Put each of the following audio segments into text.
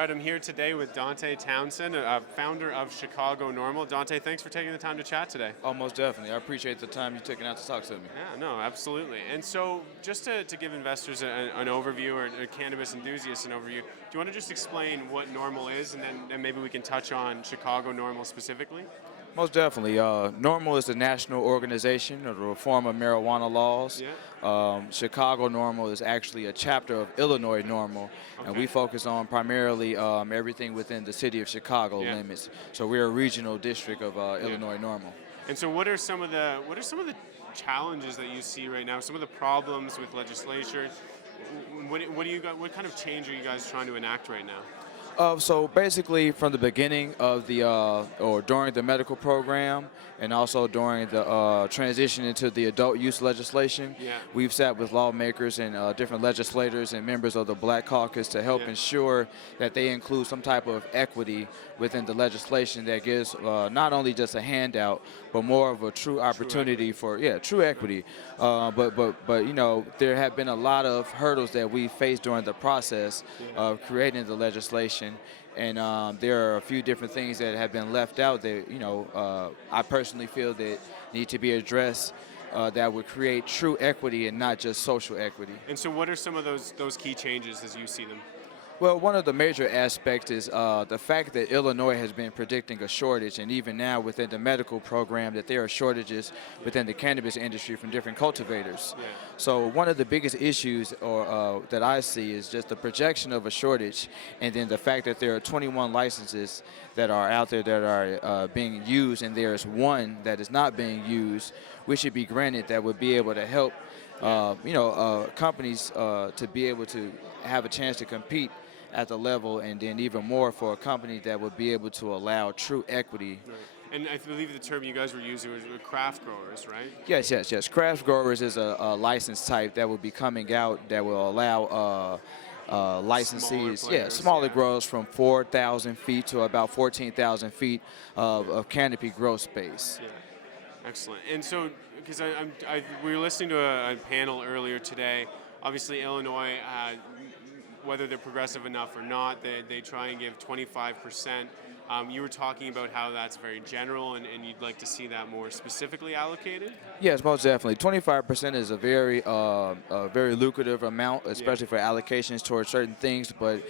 All right, I'm here today with Donte Townsend, founder of Chicago NORML. Donte, thanks for taking the time to chat today. Oh, most definitely. I appreciate the time you're taking out to talk to me. Yeah, no, absolutely. And so just to give investors an overview, or cannabis enthusiasts an overview, do you want to just explain what NORML is, and then maybe we can touch on Chicago NORML specifically? Most definitely. NORML is a national organization of the reform of marijuana laws. Yeah. Chicago NORML is actually a chapter of Illinois NORML, and we focus on primarily everything within the city of Chicago limits. So we're a regional district of Illinois NORML. And so what are some of the challenges that you see right now? Some of the problems with legislature? What do you got? What kind of change are you guys trying to enact right now? So basically, from the beginning of the or during the medical program, and also during the transition into the adult use legislation, we've sat with lawmakers and different legislators and members of the Black Caucus to help ensure that they include some type of equity within the legislation that gives not only just a handout, but more of a true opportunity for true equity. But you know, there have been a lot of hurdles that we faced during the process of creating the legislation. And there are a few different things that have been left out that, you know, I personally feel that need to be addressed that would create true equity and not just social equity. And so what are some of those key changes as you see them? Well, one of the major aspects is the fact that Illinois has been predicting a shortage, and even now within the medical program that there are shortages within the cannabis industry from different cultivators. So one of the biggest issues that I see is just the projection of a shortage, and then the fact that there are 21 licenses that are out there that are being used, and there is one that is not being used, which should be granted that would be able to help companies to be able to have a chance to compete at the level, and then even more for a company that would be able to allow true equity. Right. And I believe the term you guys were using was craft growers, right? Yes. Craft growers is a license type that will be coming out that will allow licensees, smaller growers from 4,000 feet to about 14,000 feet of canopy growth space. Yeah. Excellent. And so, because we were listening to a panel earlier today, obviously Illinois, whether they're progressive enough or not, they try and give 25%. You were talking about how that's very general, and you'd like to see that more specifically allocated? Yes, most definitely. 25% is a very lucrative amount, especially for allocations towards certain things. But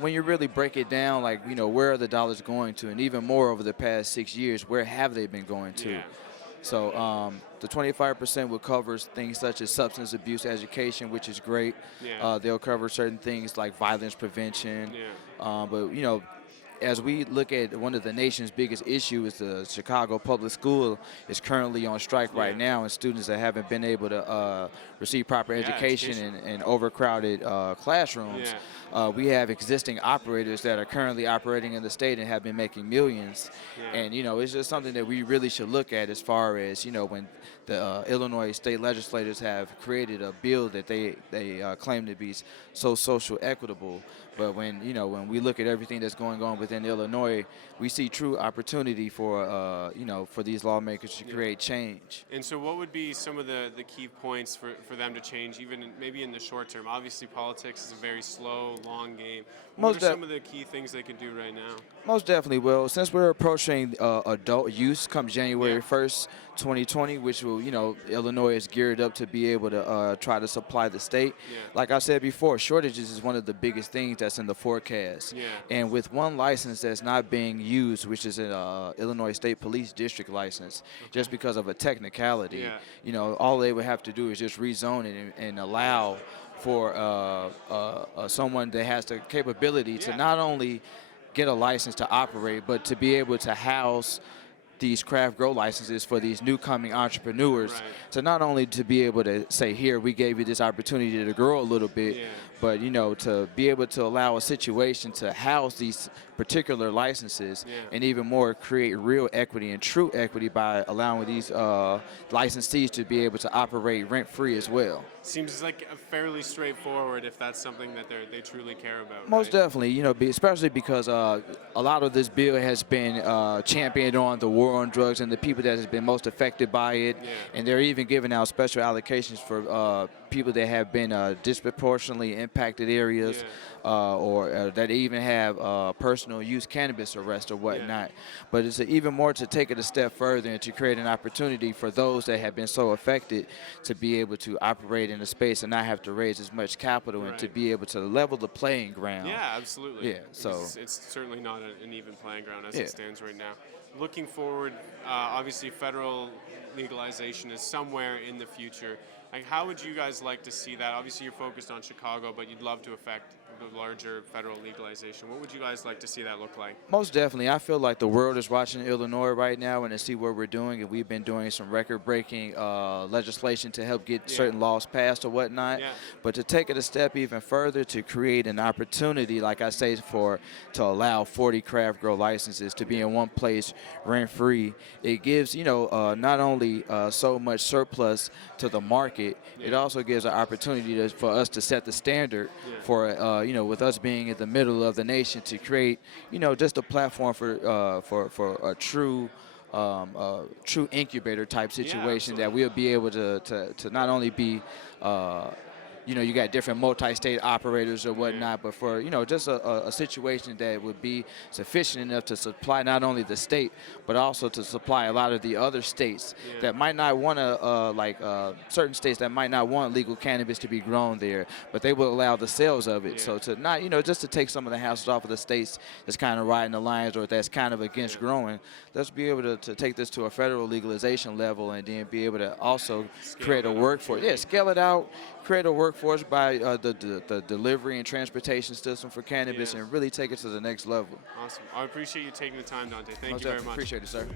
when you really break it down, like, you know, where are the dollars going to? And even more over the past 6 years, where have they been going to? So the 25% will cover things such as substance abuse education, which is great. They'll cover certain things like violence prevention. But, you know, as we look at one of the nation's biggest issues, the Chicago public school is currently on strike right now, and students that haven't been able to receive proper education in overcrowded classrooms. We have existing operators that are currently operating in the state and have been making millions. And, you know, it's just something that we really should look at as far as, you know, when the Illinois state legislators have created a bill that they claim to be so social equitable. But when we look at everything that's going on within Illinois, we see true opportunity for for these lawmakers to create change. And so, what would be some of the key points for them to change, even maybe in the short term? Obviously, politics is a very slow, long game. What are some of the key things they can do right now? Most definitely. Well, since we're approaching adult use come January 1st, 2020, which will, Illinois is geared up to be able to try to supply the state. Like I said before, shortages is one of the biggest things that's in the forecast. And with one license that's not being used, which is an Illinois State Police District license, just because of a technicality, all they would have to do is just rezone it and allow for someone that has the capability to not only get a license to operate, but to be able to house these craft grow licenses for these new coming entrepreneurs. So not only to be able to say, here, we gave you this opportunity to grow a little bit, but, to be able to allow a situation to house these particular licenses and even more create real equity and true equity by allowing these licensees to be able to operate rent-free as well. Seems like fairly straightforward if that's something that they truly care about. Most definitely, especially because a lot of this bill has been championed on the war on drugs and the people that has been most affected by it, and they're even giving out special allocations for people that have been disproportionately impacted impacted areas, or that even have personal use cannabis arrest or whatnot. But it's even more to take it a step further and to create an opportunity for those that have been so affected to be able to operate in a space and not have to raise as much capital and to be able to level the playing ground. Yeah, absolutely. Yeah, so it's certainly not an even playing ground as it stands right now. Looking forward, obviously federal legalization is somewhere in the future. Like, how would you guys like to see that? Obviously, you're focused on Chicago, but you'd love to affect the larger federal legalization. What would you guys like to see that look like? most definitely. I feel like the world is watching Illinois right now and to see what we're doing. And we've been doing some record-breaking legislation to help get certain laws passed or whatnot. But to take it a step even further, to create an opportunity, like I say, to allow 40 craft grow licenses to be in one place rent-free, it gives, not only so much surplus to the market, it also gives an opportunity for us to set the standard for, with us being in the middle of the nation, to create, just a platform for a true incubator type situation that we'll be able to not only be you got different multi-state operators or whatnot, but for, just a situation that would be sufficient enough to supply not only the state, but also to supply a lot of the other states that might not want to, certain states that might not want legal cannabis to be grown there, but they will allow the sales of it. So to not, just to take some of the hassles off of the states that's kind of riding the lines or that's kind of against growing, let's be able to take this to a federal legalization level and then be able to also create a workforce. Scale it out, create a workforce by the delivery and transportation system for cannabis and really take it to the next level. Awesome. I appreciate you taking the time, Donte. Thank you very much. Appreciate it, sir.